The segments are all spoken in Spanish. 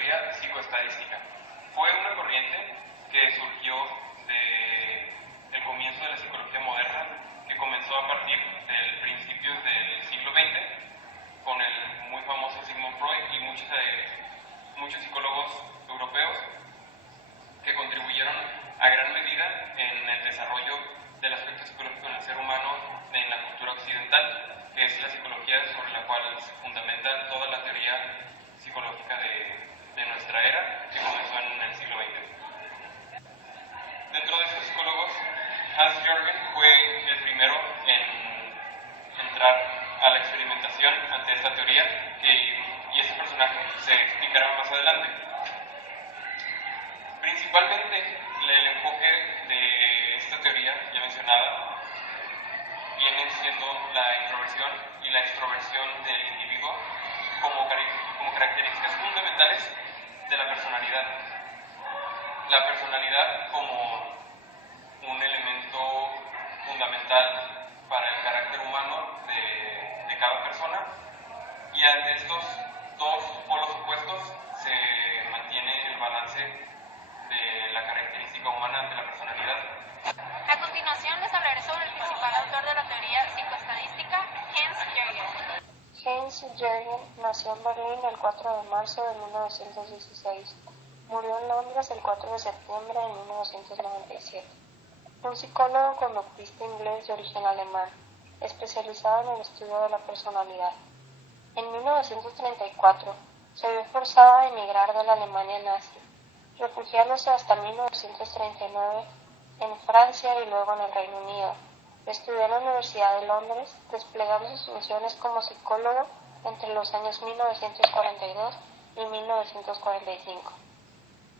teoría psicoestadística. Fue una corriente que surgió del comienzo de la psicología moderna, que comenzó a partir del principios del siglo XX, con el muy famoso Sigmund Freud y muchos psicólogos europeos que contribuyeron a gran medida en el desarrollo del aspecto psicológico en el ser humano en la cultura occidental, que es la psicología sobre la cual se fundamenta toda la teoría psicológica de nuestra era, que comenzó en el siglo XX. Dentro de estos psicólogos, Hans Jürgen fue el primero en entrar a la experimentación ante esta teoría, y ese personaje se explicará más adelante. Principalmente, el enfoque de esta teoría ya mencionada viene siendo la introversión y la extroversión del individuo como características fundamentales de la personalidad. La personalidad como un elemento fundamental para el carácter humano de cada persona, y ante estos dos polos opuestos se mantiene el balance de la característica humana ante la personalidad. A continuación les hablaré sobre el principal autor de la teoría psicoestadística, Hans Jürgen. Hans Jürgen nació en Berlín el 4 de marzo de 1916. Murió en Londres el 4 de septiembre de 1997. Un psicólogo conductista inglés de origen alemán, especializado en el estudio de la personalidad. En 1934 se vio forzado a emigrar de la Alemania nazi, refugiándose hasta 1939 en Francia y luego en el Reino Unido. Estudió en la Universidad de Londres, desplegando sus misiones como psicólogo entre los años 1942 y 1945.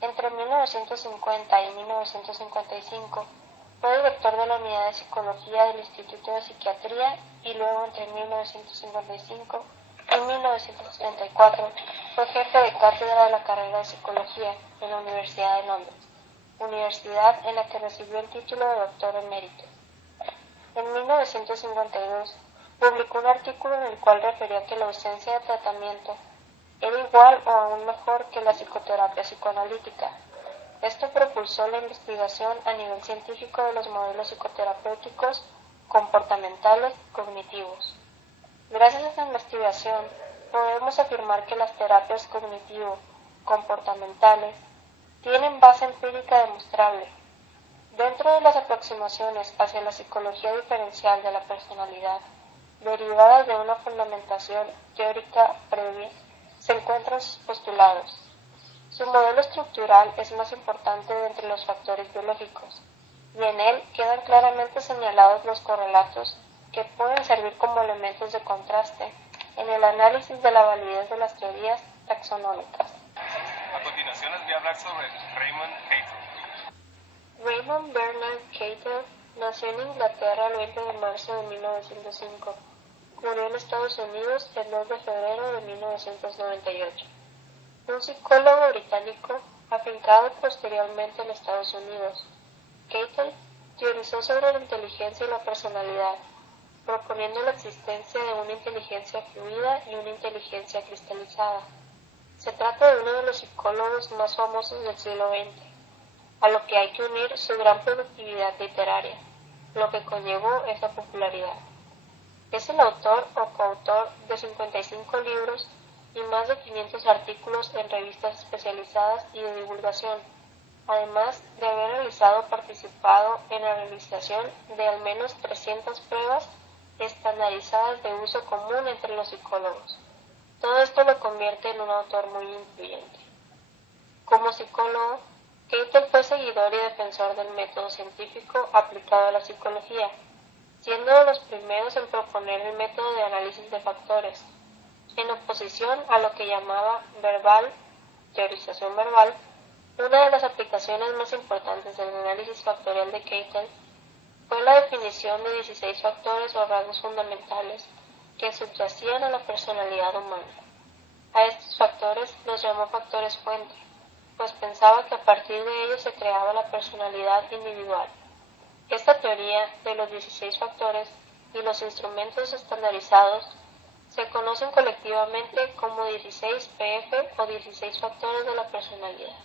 Entre 1950 y 1955 fue director de la Unidad de Psicología del Instituto de Psiquiatría, y luego entre 1955 y 1934 fue jefe de cátedra de la carrera de Psicología en la Universidad de Londres, universidad en la que recibió el título de doctor emérito. En 1952 publicó un artículo en el cual refería que la ausencia de tratamiento era igual o aún mejor que la psicoterapia psicoanalítica. Esto propulsó la investigación a nivel científico de los modelos psicoterapéuticos, comportamentales y cognitivos. Gracias a esta investigación, podemos afirmar que las terapias cognitivo-comportamentales tienen base empírica demostrable. Dentro de las aproximaciones hacia la psicología diferencial de la personalidad, derivadas de una fundamentación teórica previa, se encuentran sus postulados. Su modelo estructural es más importante de entre los factores biológicos, y en él quedan claramente señalados los correlatos que pueden servir como elementos de contraste en el análisis de la validez de las teorías taxonómicas. A continuación les voy a hablar sobre Raymond Cattell. Raymond Bernard Cattell nació en Inglaterra el 20 de marzo de 1905. Murió en Estados Unidos el 2 de febrero de 1998. Un psicólogo británico afincado posteriormente en Estados Unidos. Cattell teorizó sobre la inteligencia y la personalidad, proponiendo la existencia de una inteligencia fluida y una inteligencia cristalizada. Se trata de uno de los psicólogos más famosos del siglo XX, a lo que hay que unir su gran productividad literaria, lo que conllevó esa popularidad. Es el autor o coautor de 55 libros y más de 500 artículos en revistas especializadas y de divulgación, además de haber participado en la realización de al menos 300 pruebas estandarizadas de uso común entre los psicólogos. Todo esto lo convierte en un autor muy influyente. Como psicólogo, Cattell fue seguidor y defensor del método científico aplicado a la psicología, siendo de los primeros en proponer el método de análisis de factores, en oposición a lo que llamaba teorización verbal. Una de las aplicaciones más importantes del análisis factorial de Cattell fue la definición de 16 factores o rasgos fundamentales que subyacían a la personalidad humana. A estos factores los llamó factores fuente, pues pensaba que a partir de ellos se creaba la personalidad individual. Esta teoría de los 16 factores y los instrumentos estandarizados Se conocen colectivamente como 16 PF o 16 factores de la personalidad.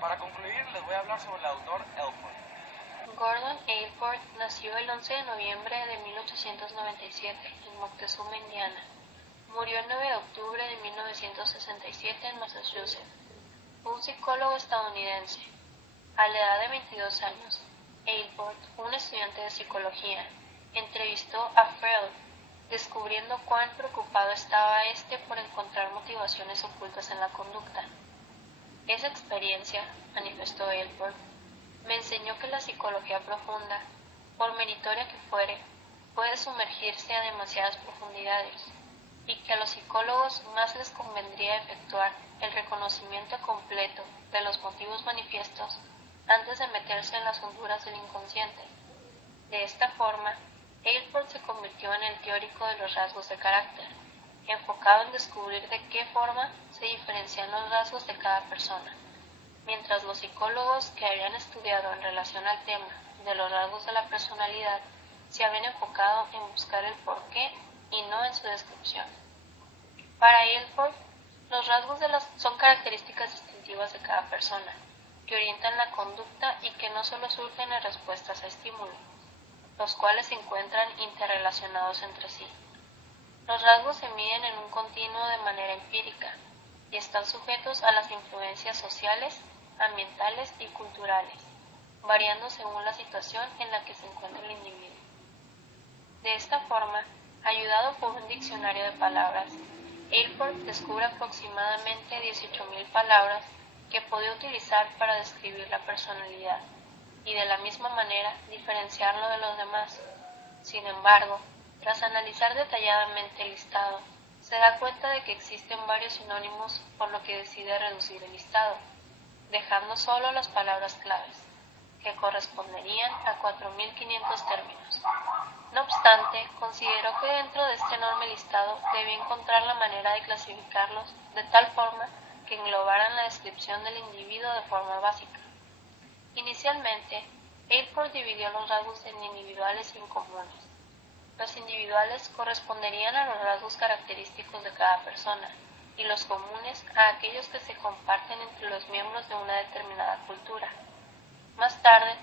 Para concluir, les voy a hablar sobre el autor Aylford. Gordon Aylford nació el 11 de noviembre de 1897 en Moctezuma, Indiana. Murió el 9 de octubre de 1967 en Massachusetts. Fue un psicólogo estadounidense. A la edad de 22 años, Aylford, un estudiante de psicología, entrevistó a Freud, descubriendo cuán preocupado estaba éste por encontrar motivaciones ocultas en la conducta. Esa experiencia, manifestó Aylford, me enseñó que la psicología profunda, por meritoria que fuere, puede sumergirse a demasiadas profundidades, y que a los psicólogos más les convendría efectuar el reconocimiento completo de los motivos manifiestos antes de meterse en las honduras del inconsciente. De esta forma, Aylford se convirtió en el teórico de los rasgos de carácter, enfocado en descubrir de qué forma se diferencian los rasgos de cada persona, mientras los psicólogos que habían estudiado en relación al tema de los rasgos de la personalidad se habían enfocado en buscar el porqué y no en su descripción. Para Aylford, los rasgos son características distintivas de cada persona, que orientan la conducta y que no solo surgen en respuestas a estímulos, los cuales se encuentran interrelacionados entre sí. Los rasgos se miden en un continuo de manera empírica y están sujetos a las influencias sociales, ambientales y culturales, variando según la situación en la que se encuentra el individuo. De esta forma, ayudado por un diccionario de palabras, Aylford descubre aproximadamente 18.000 palabras que podía utilizar para describir la personalidad y de la misma manera diferenciarlo de los demás. Sin embargo, tras analizar detalladamente el listado, se da cuenta de que existen varios sinónimos, por lo que decide reducir el listado, dejando solo las palabras claves, que corresponderían a 4.500 términos. No obstante, consideró que dentro de este enorme listado debía encontrar la manera de clasificarlos de tal forma que englobaran la descripción del individuo de forma básica. Inicialmente, Aylford dividió los rasgos en individuales e incomunes. Los individuales corresponderían a los rasgos característicos de cada persona y los comunes a aquellos que se comparten entre los miembros de una determinada cultura. Más tarde,